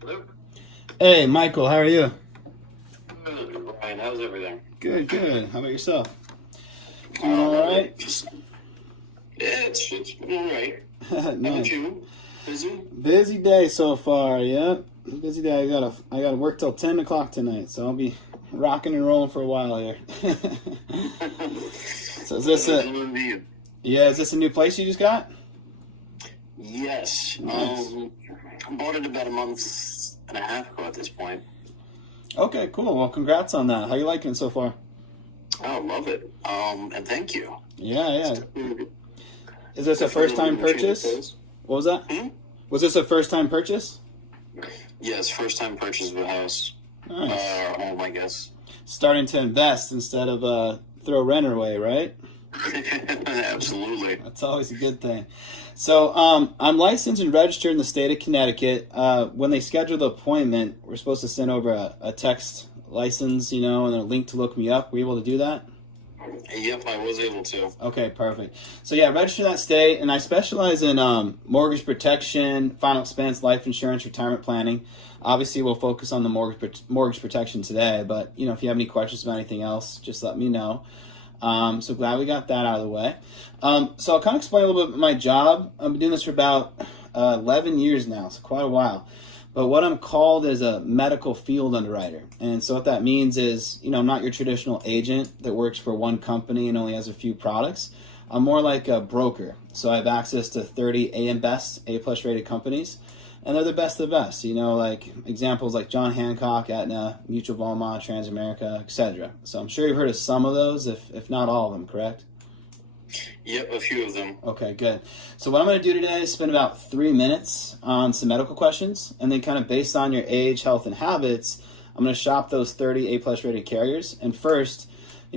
Hello? Hey, Michael, how are you? Good, Ryan. How's everything? Good, good. How about yourself? Doing all right? Yeah, it's been all right. How about Nice. you? Busy? Busy day so far, yeah. Busy day. I gotta work till 10 o'clock tonight, so I'll be rocking and rolling for a while here. So is this is this a new place you just got? Yes. Nice. I bought it about a month and a half ago at this point. Okay, cool. Well, congrats on that. How you liking it so far? I love it. And thank you. Yeah, yeah. Definitely Is this a first time gonna change purchase? those. What was that? Hmm? Was this a first time purchase? Yes, first time purchase of a house. Nice. Or home, I guess. Starting to invest instead of throw renter away, right? Absolutely. That's always a good thing. So I'm licensed and registered in the state of Connecticut. When they schedule the appointment, we're supposed to send over a text license, and then a link to look me up. Were you able to do that? Yep, I was able to. Okay, perfect. So yeah, register in that state, and I specialize in mortgage protection, final expense, life insurance, retirement planning. Obviously, we'll focus on the mortgage protection today, but if you have any questions about anything else, just let me know. So glad we got that out of the way. So I'll kind of explain a little bit about my job. I've been doing this for about 11 years now, so quite a while. But what I'm called is a medical field underwriter. And so what that means is, I'm not your traditional agent that works for one company and only has a few products. I'm more like a broker. So I have access to 30 AM Best, A-plus rated companies. And they're the best of the best, like examples like John Hancock, Aetna, Mutual of Omaha, Transamerica, etc. So I'm sure you've heard of some of those, if not all of them, correct? Yep, a few of them. Okay, good. So what I'm going to do today is spend about 3 minutes on some medical questions, and then kind of based on your age, health, and habits, I'm going to shop those 30 A-plus rated carriers. And first,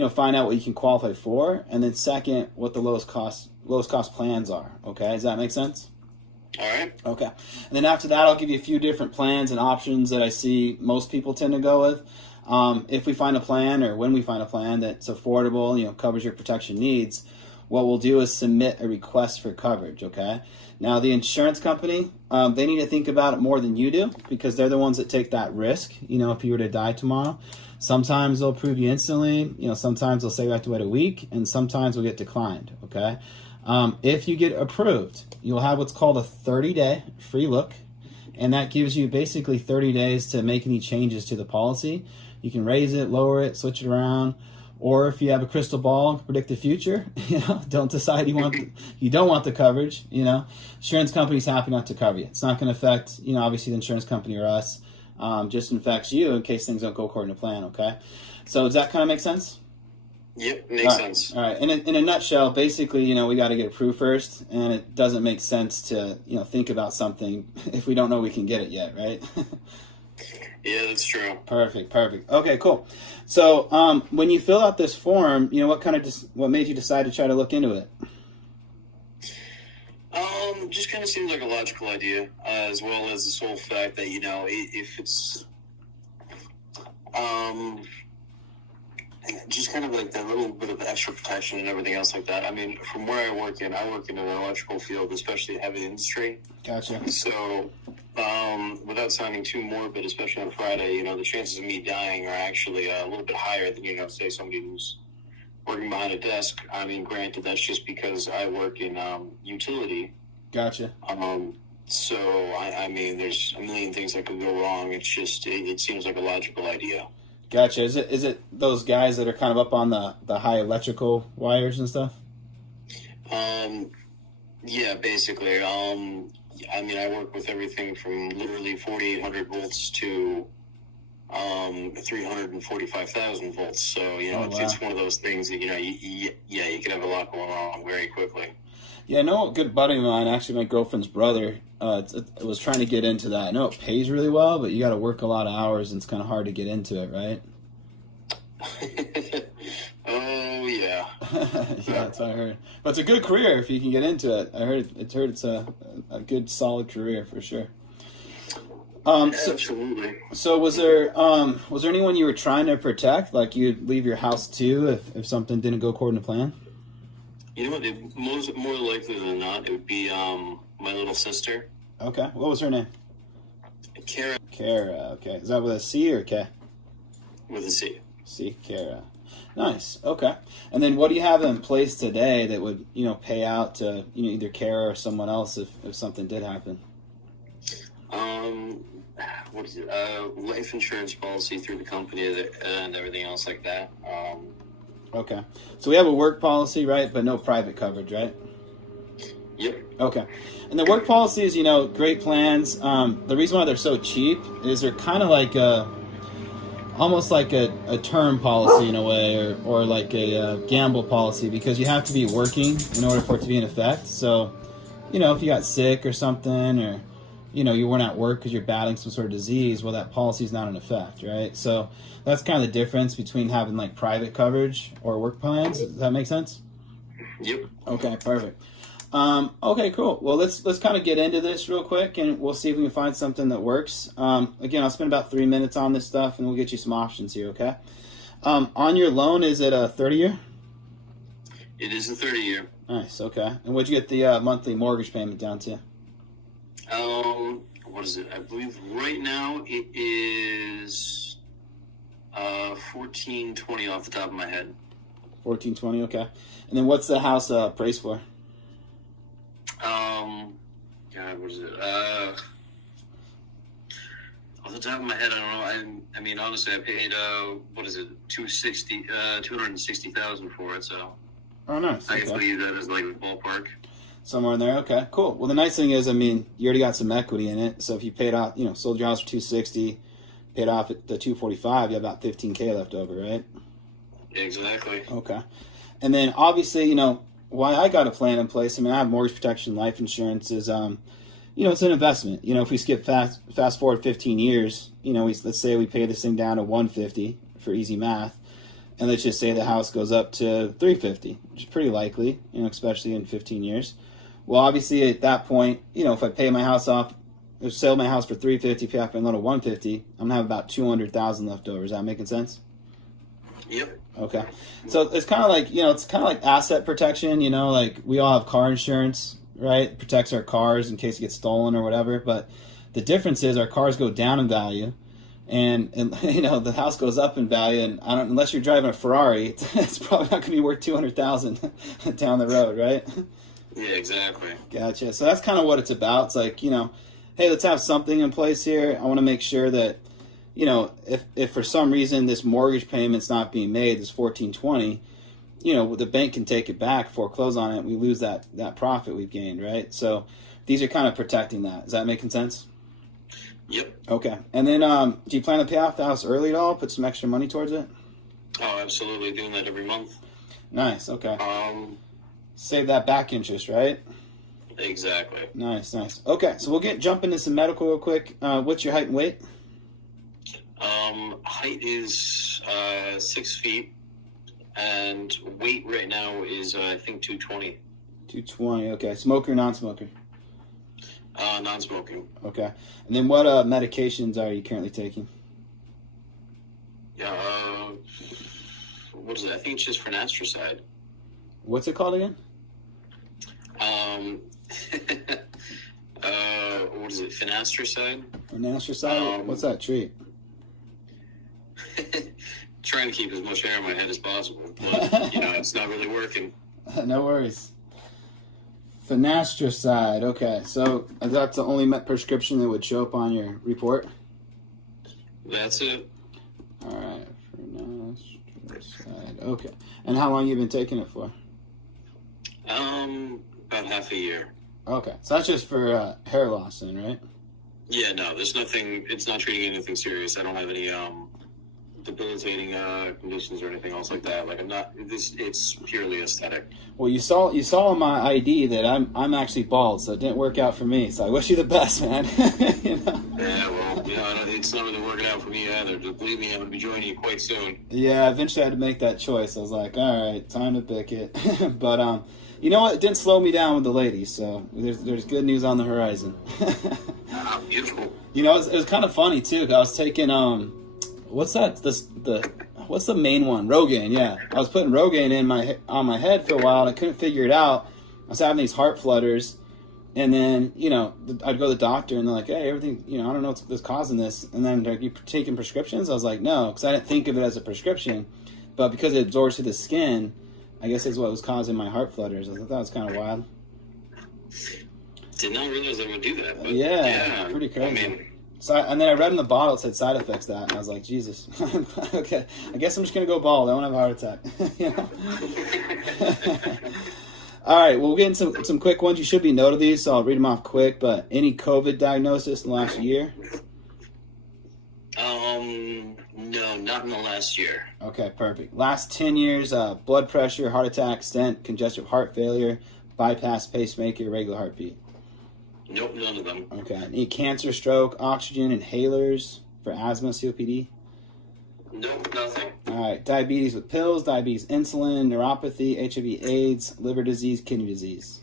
find out what you can qualify for, and then second, what the lowest cost plans are. Okay, does that make sense? All right. Okay. And then after that, I'll give you a few different plans and options that I see most people tend to go with. If we find a plan or when we find a plan that's affordable, covers your protection needs, what we'll do is submit a request for coverage, okay? Now, the insurance company, they need to think about it more than you do because they're the ones that take that risk, if you were to die tomorrow. Sometimes they'll approve you instantly, sometimes they'll say we have to wait a week, and sometimes we'll get declined, okay? If you get approved, you'll have what's called a 30-day free look, and that gives you basically 30 days to make any changes to the policy. You can raise it, lower it, switch it around, or if you have a crystal ball and predict the future, don't decide you don't want the coverage, insurance company's happy not to cover you. It's not going to affect, obviously the insurance company or us, just affects you in case things don't go according to plan, okay? So does that kind of make sense? Yep, makes sense. All right. In a nutshell, basically, we got to get approved first, and it doesn't make sense to, think about something if we don't know we can get it yet, right? Yeah, that's true. Perfect. Okay, cool. So, when you fill out this form, what made you decide to try to look into it? Just kind of seems like a logical idea, as well as the sole fact that if it's just kind of like that little bit of extra protection and everything else like that. I mean, from where I work in an electrical field, especially heavy industry. Gotcha. So, without sounding too morbid, especially on Friday, the chances of me dying are actually a little bit higher than, say somebody who's working behind a desk. I mean, granted, that's just because I work in utility. Gotcha. So, I mean, there's a million things that could go wrong. It's just, it seems like a logical idea. Gotcha. Is it those guys that are kind of up on the high electrical wires and stuff? Yeah, basically. I mean, I work with everything from literally 4,800 volts to 345,000 volts. So, it's one of those things that, you could have a lot going wrong very quickly. Yeah, I know a good buddy of mine, actually my girlfriend's brother, was trying to get into that. I know it pays really well, but you got to work a lot of hours, and it's kind of hard to get into it, right? Oh, yeah. Yeah, that's what I heard. But it's a good career if you can get into it. I heard it's a good, solid career for sure. Absolutely. So was there anyone you were trying to protect? Like you'd leave your house too if something didn't go according to plan? You know what? More likely than not, it would be my little sister. Okay. What was her name? Kara Kara. Okay. Is that with a C or a K? with a C. C. Kara. Nice. Okay. And then what do you have in place today that would, pay out to, either Kara or someone else if something did happen? What is it? Life insurance policy through the company and everything else like that. Okay. So we have a work policy, right? But no private coverage, right? Yep. Okay. And the work policies, great plans. The reason why they're so cheap is they're kind of like almost like a term policy in a way, or like a gamble policy, because you have to be working in order for it to be in effect. So, if you got sick or something, or you weren't at work because you're battling some sort of disease, well, that policy is not in effect, right? So that's kind of the difference between having like private coverage or work plans. Does that make sense? Yep. Okay, perfect. Okay, cool. Well, let's kind of get into this real quick, and we'll see if we can find something that works. Again, I'll spend about 3 minutes on this stuff, and we'll get you some options here, okay? On your loan, is it a 30-year? It is a 30-year. Nice, okay. And what'd you get the monthly mortgage payment down to? What is it? I believe right now it is $1,420 off the top of my head. $1,420, okay. And then what's the house appraised for? God, what is it? Off the top of my head, I don't know. I mean, honestly, I paid what is it? $260,000 for it. So. Oh, nice. I guess we use that as like a ballpark. Somewhere in there, okay, cool. Well, the nice thing is, you already got some equity in it. So if you paid off, sold your house for $260,000, paid off at the $245,000, you have about $15,000 left over, right? Exactly. Okay. And then obviously, why I got a plan in place. I have mortgage protection, life insurance is, it's an investment. If we skip fast forward 15 years, let's say we pay this thing down to $150 for easy math. And let's just say the house goes up to $350, which is pretty likely, especially in 15 years. Well, obviously at that point, if I pay my house off, or sell my house for $350, pay off my loan of $150, I'm gonna have about $200,000 left over. Is that making sense? Yep. Okay. So it's kind of like asset protection. Like we all have car insurance, right? It protects our cars in case it gets stolen or whatever. But the difference is our cars go down in value. And the house goes up in value, and unless you're driving a Ferrari, it's probably not going to be worth $200,000 down the road, right? Yeah, exactly. Gotcha. So that's kind of what it's about. It's like, hey, let's have something in place here. I want to make sure that, if for some reason this mortgage payment's not being made, this $1,420, the bank can take it back, foreclose on it, and we lose that profit we've gained, right? So these are kind of protecting that. Is that making sense? Yep. Okay. And then do you plan to pay off the house early at all? Put some extra money towards it? Oh, absolutely. Doing that every month. Nice. Okay. Save that back interest, right? Exactly. Nice. Okay. So we'll jump into some medical real quick. What's your height and weight? Height is 6 feet, and weight right now is I think 220. 220. Okay. Smoker or non-smoker? Non-smoking. Okay. And then what medications are you currently taking? Yeah. What is it? I think it's just finasteride. What's it called again? What is it? Finasteride? Finasteride? What's that treat? Trying to keep as much hair in my head as possible, but it's not really working. No worries. Finasteride. Okay, so that's the only prescription that would show up on your report? That's it. All right, finasteride. Okay, and how long you been taking it for? About half a year. Okay, so that's just for hair loss, then, right? Yeah, no, there's nothing. It's not treating anything serious. I don't have any debilitating conditions or anything else like that. Like I'm not. It's purely aesthetic. Well, you saw on my ID that I'm actually bald, so it didn't work out for me. So I wish you the best, man. Yeah, well, it's not really working out for me either. Believe me, I'm going to be joining you quite soon. Yeah, eventually I had to make that choice. I was like, all right, time to pick it. But you know what? It didn't slow me down with the ladies. So there's good news on the horizon. Beautiful. It was kind of funny too. 'Cause I was taking what's that? What's the main one? Rogaine. Yeah, I was putting Rogaine on my head for a while, and I couldn't figure it out. I was having these heart flutters, And then, I'd go to the doctor and they're like, hey, everything, I don't know what's causing this. And then are you taking prescriptions? I was like, no, because I didn't think of it as a prescription. But because it absorbs through the skin, I guess is what was causing my heart flutters. I thought that was kind of wild. Did not realize they would do that. But yeah, pretty crazy. I mean, and then I read in the bottle, it said side effects that. And I was like, Jesus. Okay, I guess I'm just going to go bald. I won't have a heart attack. All right, well, we'll get into some quick ones. You should be noted these, so I'll read them off quick. But any COVID diagnosis in the last year? No, not in the last year. Okay, perfect. Last 10 years, blood pressure, heart attack, stent, congestive heart failure, bypass, pacemaker, irregular heartbeat. Nope, none of them. Okay. Any cancer, stroke, oxygen inhalers for asthma, COPD? Nope, nothing. All right. Diabetes with pills, diabetes, insulin, neuropathy, HIV, AIDS, liver disease, kidney disease.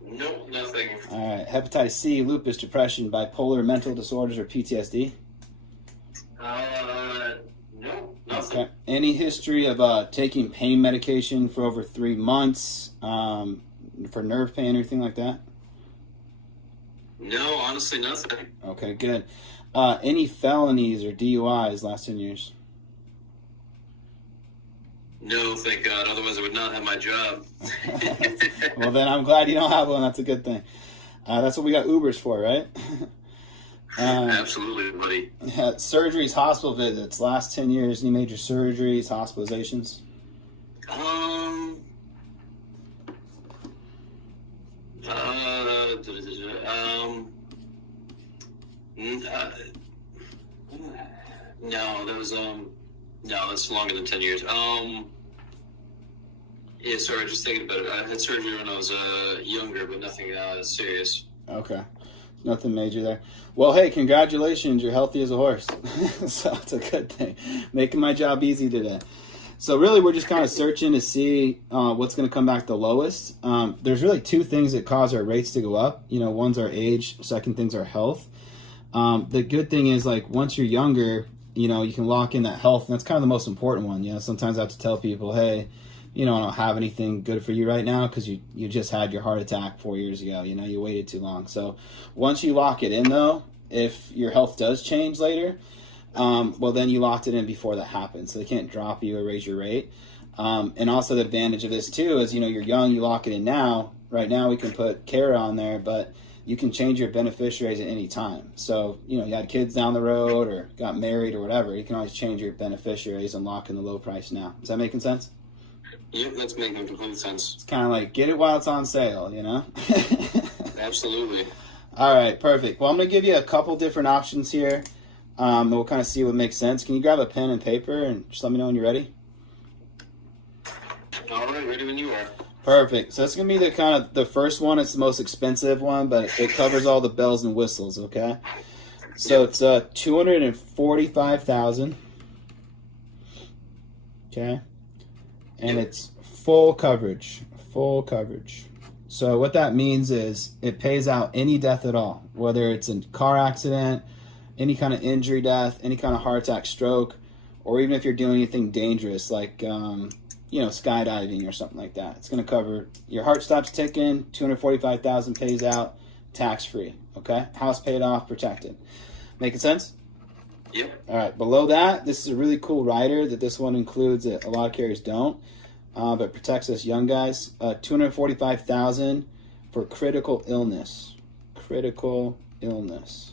Nope, nothing. All right. Hepatitis C, lupus, depression, bipolar, mental disorders, or PTSD? Nope, nothing. Okay. Any history of taking pain medication for over 3 months for nerve pain or anything like that? No, honestly, nothing. Okay, good. Any felonies or DUIs last 10 years? No, thank God. Otherwise, I would not have my job. Well, then I'm glad you don't have one. That's a good thing. That's what we got Ubers for, right? Absolutely, buddy. Surgeries, hospital visits, last 10 years, any major surgeries, hospitalizations? No, that was, no, that's longer than 10 years. Yeah, sorry, just thinking about it. I had surgery when I was, younger, but nothing, serious. Okay. Nothing major there. Well, hey, congratulations. You're healthy as a horse. So it's a good thing. Making my job easy today. So really, we're just kind of searching to see what's going to come back the lowest. There's really two things that cause our rates to go up. One's our age. Second thing's our health. The good thing is, like, once you're younger, you can lock in that health. And that's kind of the most important one. Sometimes I have to tell people, hey, I don't have anything good for you right now because you just had your heart attack 4 years ago. You waited too long. So once you lock it in, though, if your health does change later, well, then you locked it in before that happens. So they can't drop you or raise your rate. And also the advantage of this, too, is, you're young, you lock it in now. Right now we can put Terra on there, but you can change your beneficiaries at any time. So, you had kids down the road or got married or whatever, you can always change your beneficiaries and lock in the low price now. Is that making sense? Yep, that's making complete sense. It's kind of like, get it while it's on sale, Absolutely. All right, perfect. Well, I'm going to give you a couple different options here. And we'll kind of see what makes sense. Can you grab a pen and paper and just let me know when you're ready? All right, ready when you are. Perfect. So that's going to be the first one. It's the most expensive one, but it covers all the bells and whistles, okay? So it's $245,000. Okay? And it's full coverage. Full coverage. So what that means is it pays out any death at all, whether it's a car accident, any kind of injury death, any kind of heart attack, stroke, or even if you're doing anything dangerous like, skydiving or something like that. It's going to cover your heart stops ticking, $245,000 pays out, tax-free, okay? House paid off, protected. Making sense? Yep. All right, below that, this is a really cool rider that this one includes that a lot of carriers don't, but protects us young guys. $245,000 for critical illness. Critical illness.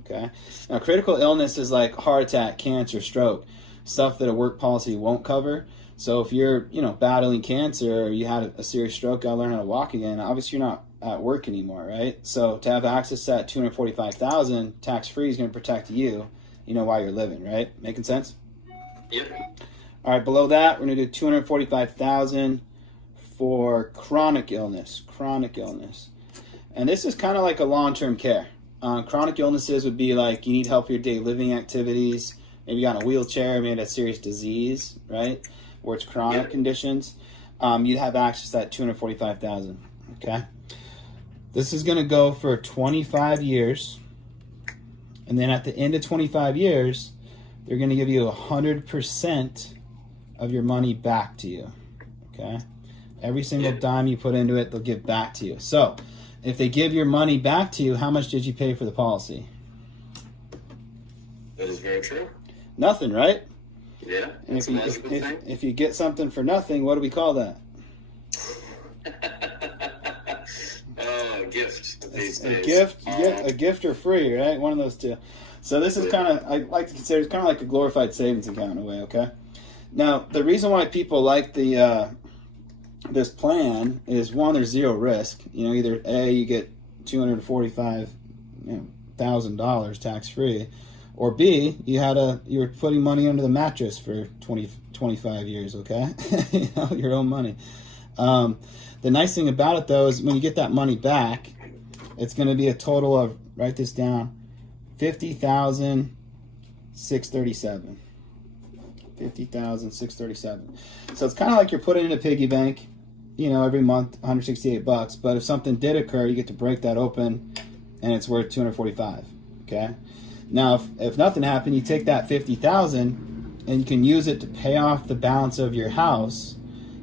Okay? Now, critical illness is like heart attack, cancer, stroke, stuff that a work policy won't cover. So if you're, battling cancer or you had a serious stroke, got to learn how to walk again, obviously you're not at work anymore, right? So to have access to that $245,000 tax-free is going to protect you, while you're living, right? Making sense? Yep. All right, below that, we're going to do $245,000 for chronic illness. Chronic illness. And this is kind of like a long-term care. Chronic illnesses would be like you need help with your daily living activities. Maybe you got in a wheelchair, maybe a serious disease, right? Where it's chronic conditions. You'd have access to that $245,000. Okay. This is going to go for 25 years. And then at the end of 25 years, they're going to give you 100% of your money back to you. Okay. Every single dime you put into it, they'll give back to you. So if they give your money back to you, how much did you pay for the policy? That is very true. Nothing, right? Yeah. And That's a magical thing. if you get something for nothing, what do we call that? Gift these A days. gift, a gift or free, right? One of those two. So this is kind of, I like to consider it's kind of like a glorified savings account in a way. Okay. Now the reason why people like the this plan is, one, there's zero risk. You know, either A, you get $245,000 tax free, or B, you were putting money under the mattress for 25 years. Okay, you know, your own money. The nice thing about it, though, is when you get that money back, it's going to be a total of, write this down, $50,637. $50,637. So it's kind of like you're putting in a piggy bank, you know, every month, $168. But if something did occur, you get to break that open, and it's worth $245. Okay. Now, if nothing happened, you take that $50,000 and you can use it to pay off the balance of your house,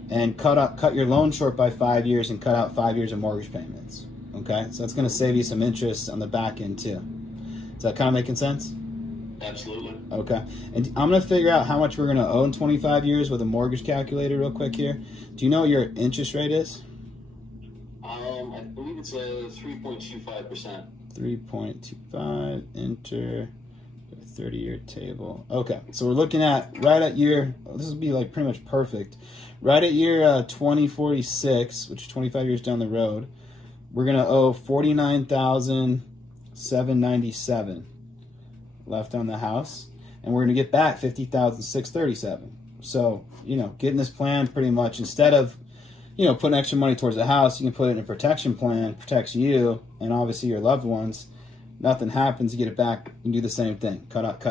and cut your loan short by 5 years and cut out 5 years of mortgage payments. Okay, so that's going to save you some interest on the back end too. Is that kind of making sense? Absolutely. Okay, and I'm going to figure out how much we're going to owe in 25 years with a mortgage calculator real quick here. Do you know what your interest rate is? I believe it's a 3.25%. 3.25, enter 30-year table. Okay, so we're looking at right at year, this will be like pretty much perfect. Right at year 2046, which is 25 years down the road, we're going to owe $49,797 left on the house, and we're going to get back $50,637. So, you know, getting this plan pretty much, instead of, you know, putting extra money towards the house, you can put it in a protection plan, protects you and obviously your loved ones. Nothing happens, you get it back, you can do the same thing. Cut out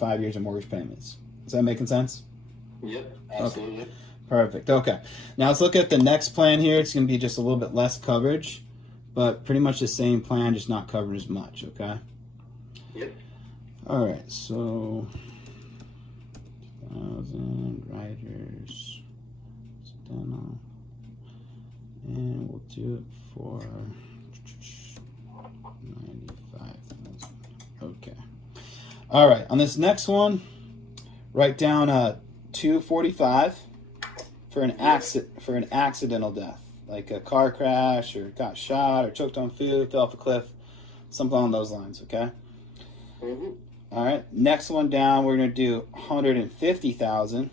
5 years of mortgage payments. Is that making sense? Yep, absolutely. Okay. Perfect. Okay. Now let's look at the next plan here. It's going to be just a little bit less coverage, but pretty much the same plan, just not covered as much. Okay. Yep. All right. So, 1,000 riders, dental, and we'll do it for 95,000. Okay. All right. On this next one, write down 245. For an accidental death, like a car crash, or got shot, or choked on food, fell off a cliff, something along those lines. Okay. Mm-hmm. All right. Next one down, we're gonna do 150,000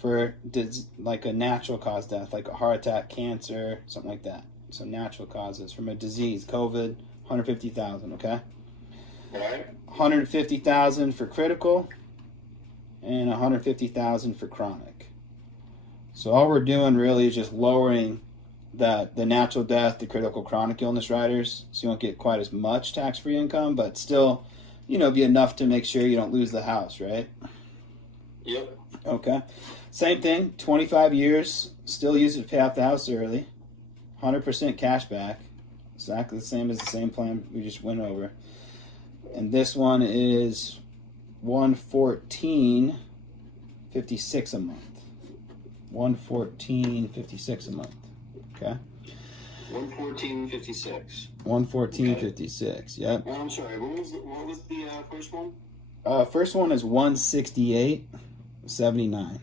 for like a natural cause death, like a heart attack, cancer, something like that. So natural causes from a disease, COVID. 150,000. Okay. All right. 150,000 for critical, and 150,000 for chronic. So all we're doing really is just lowering the natural death, the critical, chronic illness riders, so you won't get quite as much tax-free income, but still, you know, be enough to make sure you don't lose the house, right? Yep. Okay. Same thing, 25 years, still use it to pay off the house early, 100% cash back, exactly the same as the same plan we just went over. And this one is $114.56 a month. $114.56 a month. Okay. $114.56. $114.56. Yep. Oh, I'm sorry. What was the first one? First one is $168.79.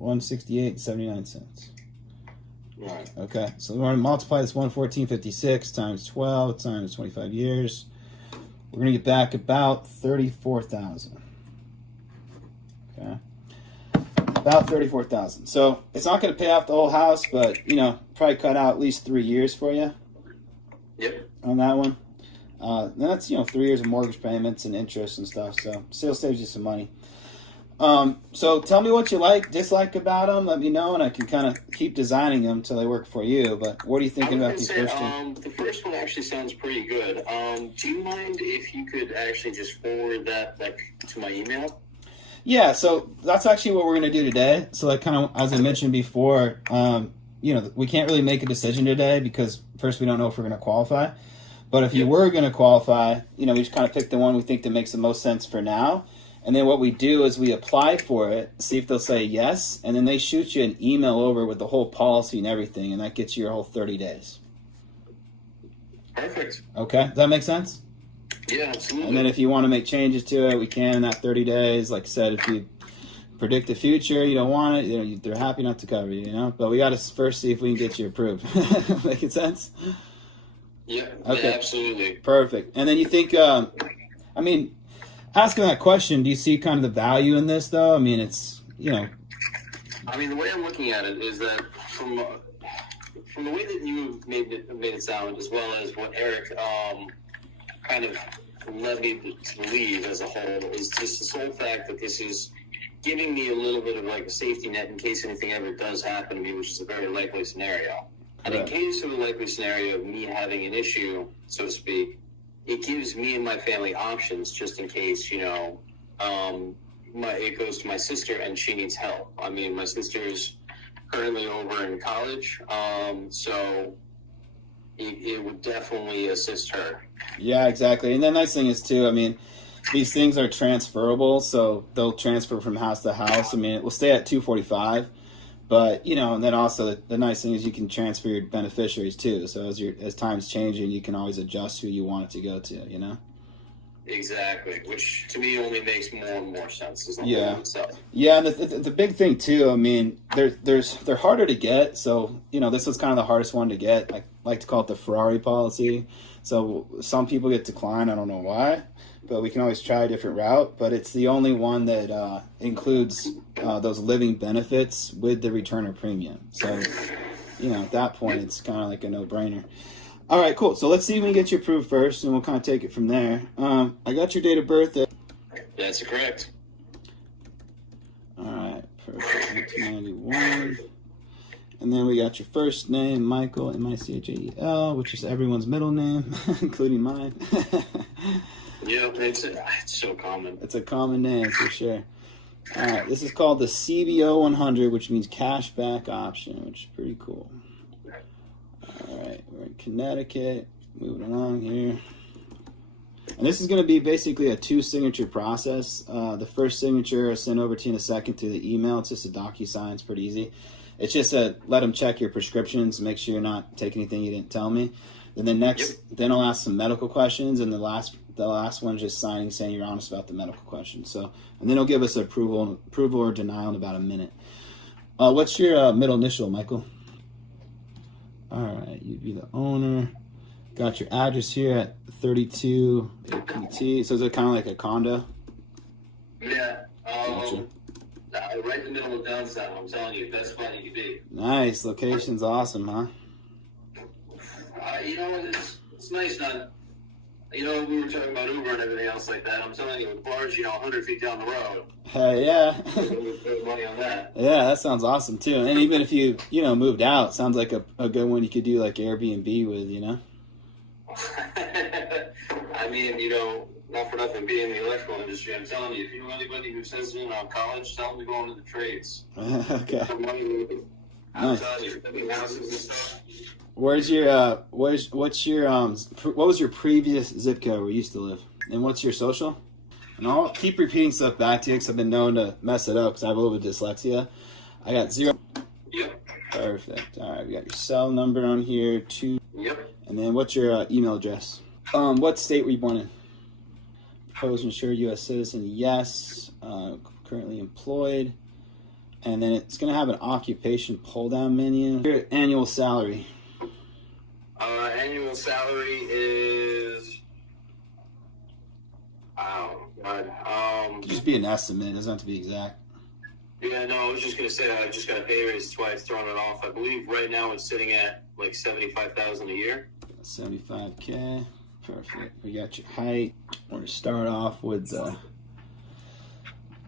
$168.79. Right. Okay. So we're going to multiply this $114.56 times 12 times 25 years. We're going to get back about $34,000. Okay. About $34,000. So it's not going to pay off the whole house, but, you know, probably cut out at least 3 years for you. Yep. On that one. That's, you know, 3 years of mortgage payments and interest and stuff. So still saves you some money. So tell me what you dislike about them. Let me know, and I can kind of keep designing them until they work for you. But what are you thinking about these first two? The first one actually sounds pretty good. Do you mind if you could actually just forward that to my email? Yeah, so that's actually what we're going to do today. So like kind of, as I mentioned before, you know, we can't really make a decision today because first we don't know if we're going to qualify. But if you were going to qualify, you know, we just kind of pick the one we think that makes the most sense for now. And then what we do is we apply for it, see if they'll say yes, and then they shoot you an email over with the whole policy and everything, and that gets you your whole 30 days. Perfect. Okay, does that make sense? Yeah, absolutely. And then if you want to make changes to it, we can in that 30 days. Like I said, if you predict the future, you don't want it, they're happy not to cover you, But we got to first see if we can get you approved. Making sense? Yeah, okay. Yeah, absolutely. Perfect. And then you think, asking that question, do you see kind of the value in this, though? I mean, it's, the way I'm looking at it is that from the way that you made it sound, as well as what Eric kind of led me to believe as a whole, is just the sole fact that this is giving me a little bit of like a safety net in case anything ever does happen to me, which is a very likely scenario. And in case of the likely scenario of me having an issue, so to speak, it gives me and my family options just in case, it goes to my sister and she needs help. I mean, my sister's currently over in college, so it would definitely assist her. Yeah, exactly. And the nice thing is, too, these things are transferable, so they'll transfer from house to house. It will stay at 245. But, and then also the nice thing is you can transfer your beneficiaries too. So as time's changing, you can always adjust who you want it to go to, Exactly, which to me only makes more and more sense. Yeah. Yeah, and the big thing too, they're harder to get. So, this was kind of the hardest one to get. I like to call it the Ferrari policy. So some people get declined. I don't know why. But we can always try a different route. But it's the only one that includes those living benefits with the returner premium. So, at that point, it's kind of like a no-brainer. All right, cool. So let's see if we can get you approved first, and we'll kind of take it from there. I got your date of birth there. That's correct. All right, perfect. 1991. And then we got your first name, Michael, M-I-C-H-A-E-L, which is everyone's middle name, including mine. Yeah, it's so common. It's a common name for sure. All right, this is called the CBO 100, which means cashback option, which is pretty cool. All right, we're in Connecticut. Moving along here. And this is going to be basically a 2-signature process. The first signature I'll send over to you in a second through the email. It's just a DocuSign. It's pretty easy. It's just let them check your prescriptions, make sure you're not taking anything you didn't tell me. And then then I'll ask some medical questions, and the last one is just signing, saying you're honest about the medical questions. So, and then he'll give us approval or denial in about a minute. What's your middle initial, Michael? All right, you'd be the owner. Got your address here at 32 APT. So is it kind of like a condo? Yeah. Gotcha. Right in the middle of downtown. I'm telling you, best spot you could be. Nice. Location's awesome, huh? It's nice not. We were talking about Uber and everything else like that. I'm telling you, with bars, 100 feet down the road. Hey, yeah. Put money on that. Yeah, that sounds awesome too. And even if you, moved out, sounds like a good one you could do like Airbnb with, Not for nothing being in the electrical industry, I'm telling you, if you know anybody who says, college, tell them to go into the trades. Okay. I'm telling you, houses and stuff. What was your previous zip code where you used to live? And what's your social? And I'll keep repeating stuff back to you because I've been known to mess it up because I have a little bit of dyslexia. I got 0. Yep. Perfect. All right, we got your cell number on here, 2. Yep. And then what's your email address? What state were you born in? Proposed insured U.S. citizen, yes. Currently employed. And then it's going to have an occupation pull-down menu. Your annual salary. Annual salary is... Oh, God. Could just be an estimate. It doesn't have to be exact. Yeah, no, I was just going to say I just got a pay raise twice, throwing it off. I believe right now it's sitting at like $75,000 a year. $75K. Perfect. We got your height. We're going to start off with the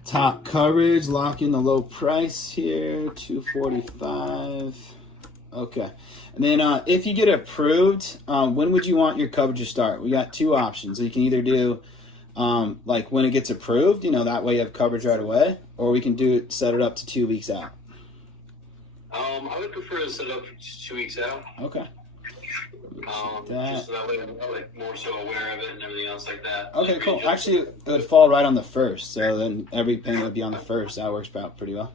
top coverage. Lock in the low price here. $245. Okay. And then if you get approved, when would you want your coverage to start? We got 2 options. So you can either do like when it gets approved, that way you have coverage right away, or we can set it up to 2 weeks out. I would prefer to set it up for 2 weeks out. Okay. Just so that way I'm like more so aware of it and everything else like that. Okay, cool. Actually, it would fall right on the first, so then every payment would be on the first. That works out pretty well.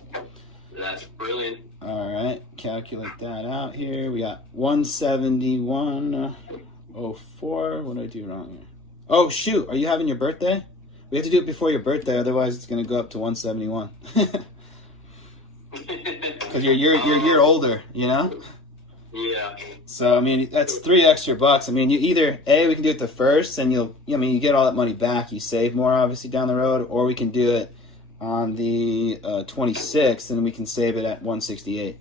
That's brilliant. All right, calculate that out here. We got 171.04. What did I do wrong here? Oh shoot! Are you having your birthday? We have to do it before your birthday, otherwise it's gonna go up to 171. Because you're a year older, you know. Yeah. So I mean, that's $3 extra. I mean, you either we can do it the first, and you get all that money back. You save more obviously down the road, or we can do it on the 26th, and we can save it at 168.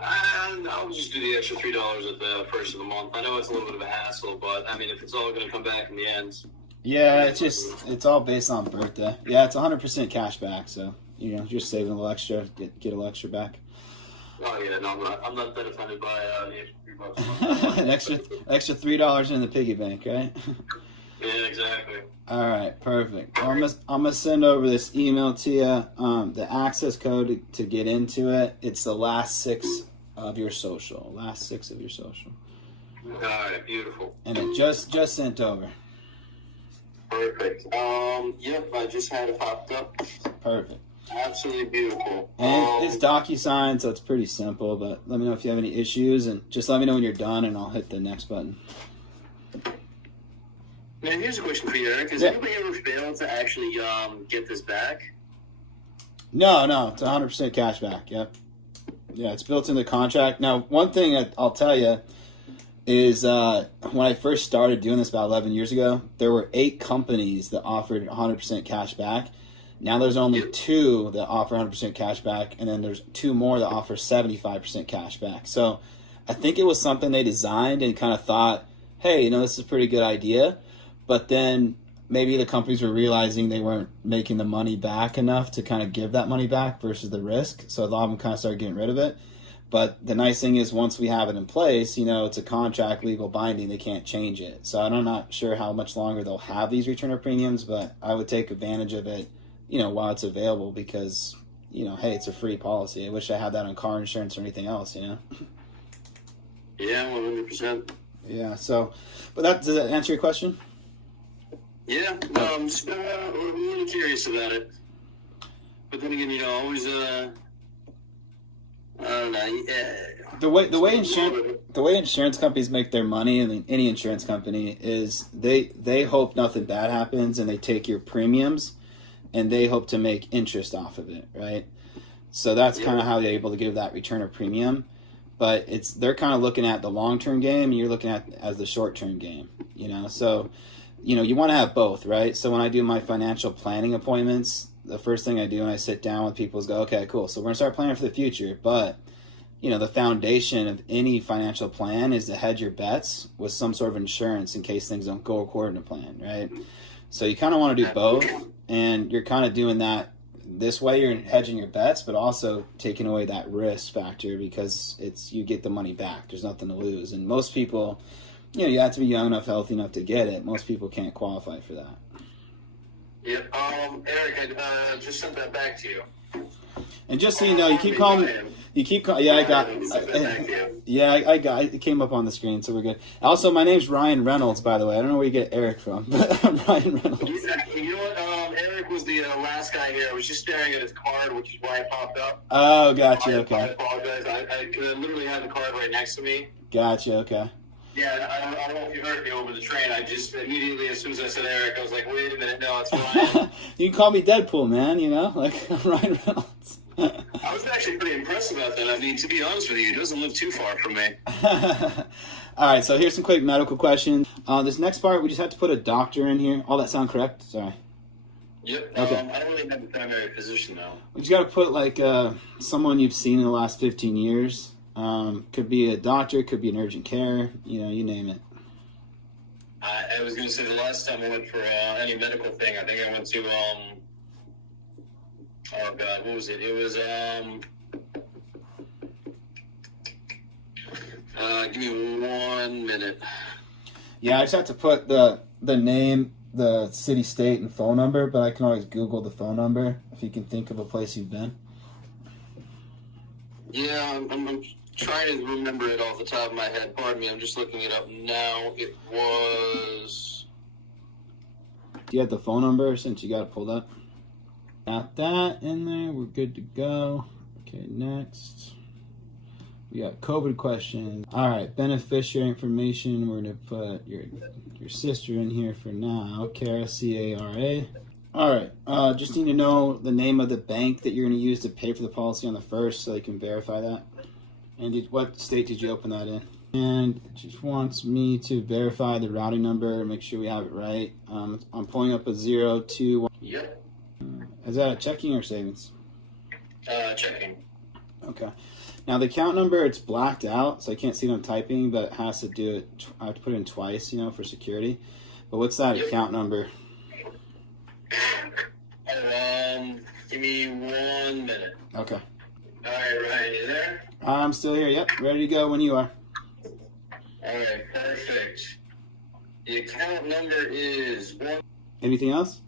I'll just do the extra $3 at the first of the month. I know it's a little bit of a hassle, but I mean, if it's all going to come back in the end. Yeah, it's all based on birthday. Yeah, it's 100% cash back, so just saving a little extra, get a little extra back. Oh yeah, no, I'm not that offended by the extra $3. An extra $3 in the piggy bank, right? Yeah, exactly. All right, perfect. Well, I'm gonna send over this email to you. The access code to get into it. It's the last six of your social. Last six of your social. All right, beautiful. And it just sent over. Perfect. Yep, I just had it popped up. Perfect. Absolutely beautiful. And it's DocuSign, so it's pretty simple. But let me know if you have any issues, and just let me know when you're done, and I'll hit the next button. Now, here's a question for you, Eric. Has anybody ever failed to actually get this back? No, it's 100% cash back. Yep. Yeah, it's built in the contract. Now, one thing I'll tell you is when I first started doing this about 11 years ago, there were 8 companies that offered 100% cash back. Now there's only 2 that offer 100% cash back, and then there's 2 more that offer 75% cash back. So I think it was something they designed and kind of thought, hey, this is a pretty good idea. But then maybe the companies were realizing they weren't making the money back enough to kind of give that money back versus the risk. So a lot of them kind of started getting rid of it. But the nice thing is once we have it in place, it's a contract, legal binding, they can't change it. So I'm not sure how much longer they'll have these return of premiums, but I would take advantage of it, while it's available because, hey, it's a free policy. I wish I had that on car insurance or anything else, Yeah, 100%. Yeah, so, but does that answer your question? Yeah, no, I'm just a little curious about it. But then again, always, I don't know. The way insurance companies make their money, and any insurance company, is they hope nothing bad happens, and they take your premiums, and they hope to make interest off of it, right? So that's kind of how they're able to give that return of premium. But they're kind of looking at the long-term game, and you're looking at as the short-term game, So, you want to have both, right? So when I do my financial planning appointments, the first thing I do when I sit down with people is go, okay, cool. So we're going to start planning for the future. But, the foundation of any financial plan is to hedge your bets with some sort of insurance in case things don't go according to plan, right? So you kind of want to do both. And you're kind of doing that this way. You're hedging your bets, but also taking away that risk factor because you get the money back. There's nothing to lose. And most people, you have to be young enough, healthy enough to get it. Most people can't qualify for that. Yep. Eric, I just sent that back to you. And just so you know, you keep calling me. Yeah, I got it. Yeah, I got it. It came up on the screen, so we're good. Also, my name's Ryan Reynolds, by the way. I don't know where you get Eric from, but I'm Ryan Reynolds. You know what? Eric was the last guy here. I was just staring at his card, which is why it popped up. Oh, gotcha. Okay. I apologize. I literally had the card right next to me. Gotcha. Okay. Yeah, I don't know if you heard me over the train. I just immediately, as soon as I said Eric, I was like, wait a minute, no, it's Ryan. You can call me Deadpool, man, like I'm Ryan Reynolds. I was actually pretty impressed about that. I mean, to be honest with you, he doesn't live too far from me. All right, so here's some quick medical questions. This next part, we just have to put a doctor in here. All that sound correct? Sorry. Yep. Okay. I don't really have a primary physician, though. We just got to put, someone you've seen in the last 15 years. Could be a doctor, could be an urgent care, you name it. I was going to say the last time I went for any medical thing, I think I went to, oh God, what was it? It was, give me 1 minute. Yeah, I just have to put the name, the city, state, and phone number, but I can always Google the phone number if you can think of a place you've been. Yeah, I'm trying to remember it off the top of my head. Pardon me, I'm just looking it up now. It was... Do you have the phone number since you got it pulled up? Got that in there. We're good to go. Okay, next. We got COVID questions. All right, beneficiary information. We're going to put your sister in here for now. Cara, C-A-R-A. All right, just need to know the name of the bank that you're going to use to pay for the policy on the 1st so they can verify that. And what state did you open that in? And it just wants me to verify the routing number, make sure we have it right. I'm pulling up a 021. Yep. Is that a checking or savings? Checking. Okay. Now the account number, it's blacked out, so I can't see what I'm typing, but it has to do it. I have to put it in twice, for security. But what's that account number? Give me 1 minute. Okay. All right, Ryan, you there? I'm still here. Yep, ready to go when you are. All right, perfect. The account number is one. Anything else?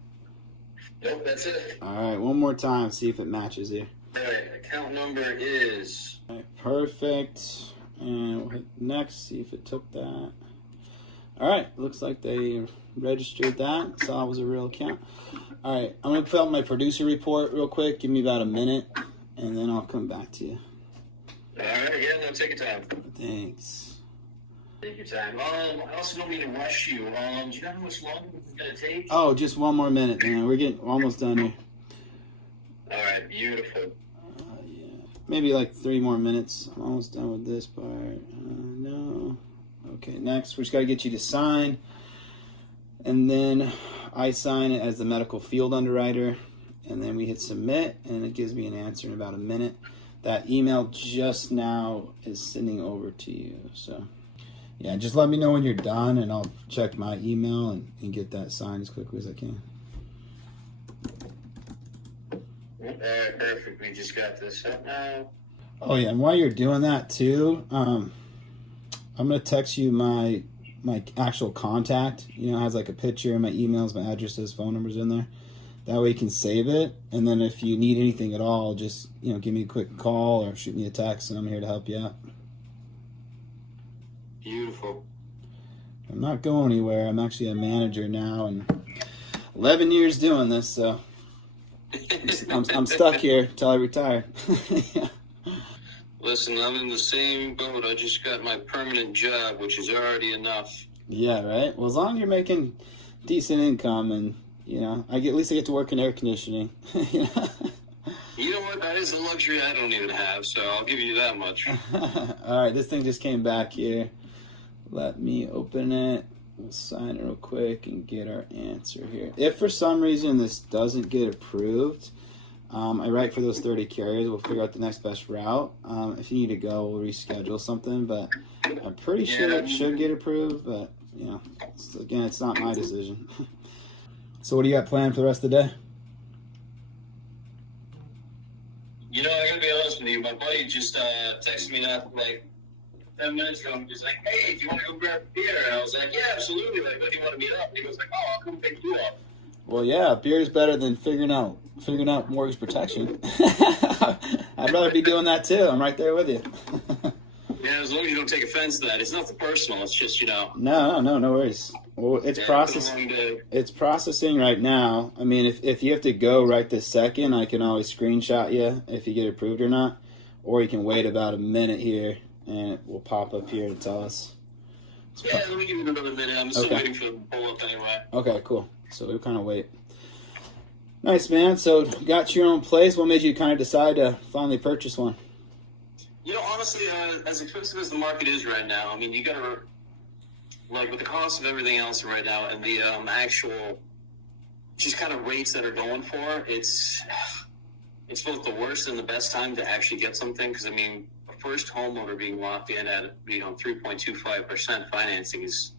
Nope, that's it. All right, one more time, see if it matches here. All right, account number is... All right, perfect. And we'll hit next, see if it took that. All right, looks like they registered that. Saw it was a real account. All right, I'm going to fill out my producer report real quick. Give me about a minute, and then I'll come back to you. All right, yeah, no, take your time. Thanks. Take your time. I also don't mean to rush you. Do you know how much longer this is going to take? Oh, just one more minute, man. We're almost done here. All right, beautiful. Yeah. Maybe like 3 more minutes. I'm almost done with this part. No. Okay, next, we just got to get you to sign. And then I sign it as the medical field underwriter. And then we hit submit, and it gives me an answer in about a minute. That email just now is sending over to you. So, yeah, just let me know when you're done, and I'll check my email and get that signed as quickly as I can. All right, perfect. We just got this up now. Oh, yeah, and while you're doing that, too, I'm going to text you my actual contact. It has like a picture, my emails, my addresses, phone numbers in there. That way you can save it, and then if you need anything at all, just give me a quick call or shoot me a text, and I'm here to help you out. Beautiful. I'm not going anywhere. I'm actually a manager now, and 11 years doing this, so I'm stuck here till I retire. Yeah. Listen, I'm in the same boat. I just got my permanent job, which is already enough. Yeah, right? Well, as long as you're making decent income and at least I get to work in air conditioning. You know what? That is a luxury I don't even have, so I'll give you that much. All right, this thing just came back here. Let me open it. We'll sign it real quick and get our answer here. If for some reason this doesn't get approved, I write for those 30 carriers. We'll figure out the next best route. If you need to go, we'll reschedule something. But I'm pretty sure it should get approved. But, it's not my decision. So what do you got planned for the rest of the day? I gotta be honest with you. My buddy just texted me not like 10 minutes ago. He's like, "Hey, do you want to go grab a beer?" And I was like, "Yeah, absolutely. Like, when do you want to meet up?" And he was like, "Oh, I'll come pick you up." Well, yeah, beer is better than figuring out mortgage protection. I'd rather be doing that too. I'm right there with you. Yeah, as long as you don't take offense to that. It's nothing personal. It's just, No worries. Well, it's It's processing right now. I mean, if you have to go right this second, I can always screenshot you if you get approved or not. Or you can wait about a minute here, and it will pop up here to tell us. Yeah, let me give you another minute. I'm still waiting for them to pull up anyway. Okay, cool. So we'll kind of wait. Nice, man. So you got your own place. What made you kind of decide to finally purchase one? Honestly, as expensive as the market is right now, I mean, you gotta, with the cost of everything else right now and the actual just kind of rates that are going for, it's both the worst and the best time to actually get something. Because, I mean, a first homeowner being locked in at, 3.25% financing is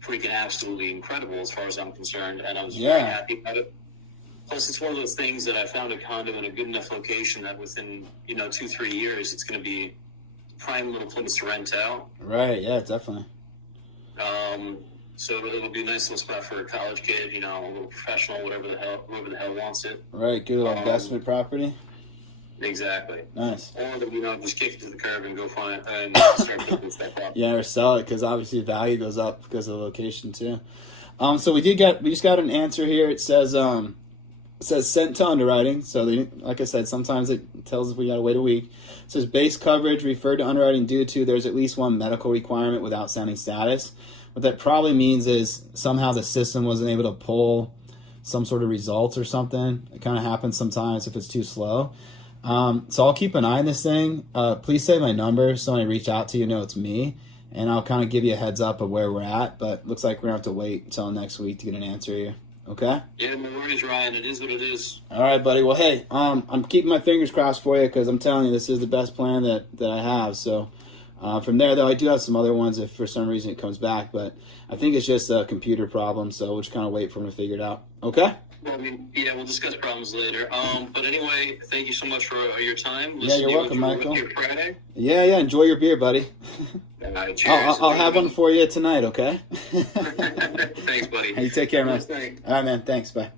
freaking absolutely incredible as far as I'm concerned. And I was very happy about it. Plus, it's one of those things that I found a condo in a good enough location that within, 2-3 years, it's going to be a prime little place to rent out. Right, yeah, definitely. So it'll be a nice little spot for a college kid, a little professional, whoever the hell wants it. Right, good little investment property. Exactly. Nice. Or, just kick it to the curb and go find and start picking stuff up. Yeah, or sell it because obviously the value goes up because of the location too. So we just got an answer here. It says sent to underwriting. So like I said, sometimes it tells us we gotta wait a week. It says base coverage referred to underwriting due to there's at least one medical requirement with outstanding status. What that probably means is somehow the system wasn't able to pull some sort of results or something. It kind of happens sometimes if it's too slow. So I'll keep an eye on this thing. Please save my number so when I reach out to you, it's me. And I'll kind of give you a heads up of where we're at. But looks like we're going to have to wait until next week to get an answer here. Okay? Yeah, no worries, Ryan. It is what it is. All right, buddy. Well, hey, I'm keeping my fingers crossed for you because I'm telling you this is the best plan that I have. So from there, though, I do have some other ones if for some reason it comes back. But I think it's just a computer problem. So we'll just kind of wait for them to figure it out. Okay? Well, we'll discuss problems later. But anyway, thank you so much for your time. Yeah, you're welcome, Michael. Friday. Yeah, enjoy your beer, buddy. Cheers. I'll have one for you tonight, okay? Thanks, buddy. Hey, you take care, man. Thanks. All right, man. Thanks. Bye.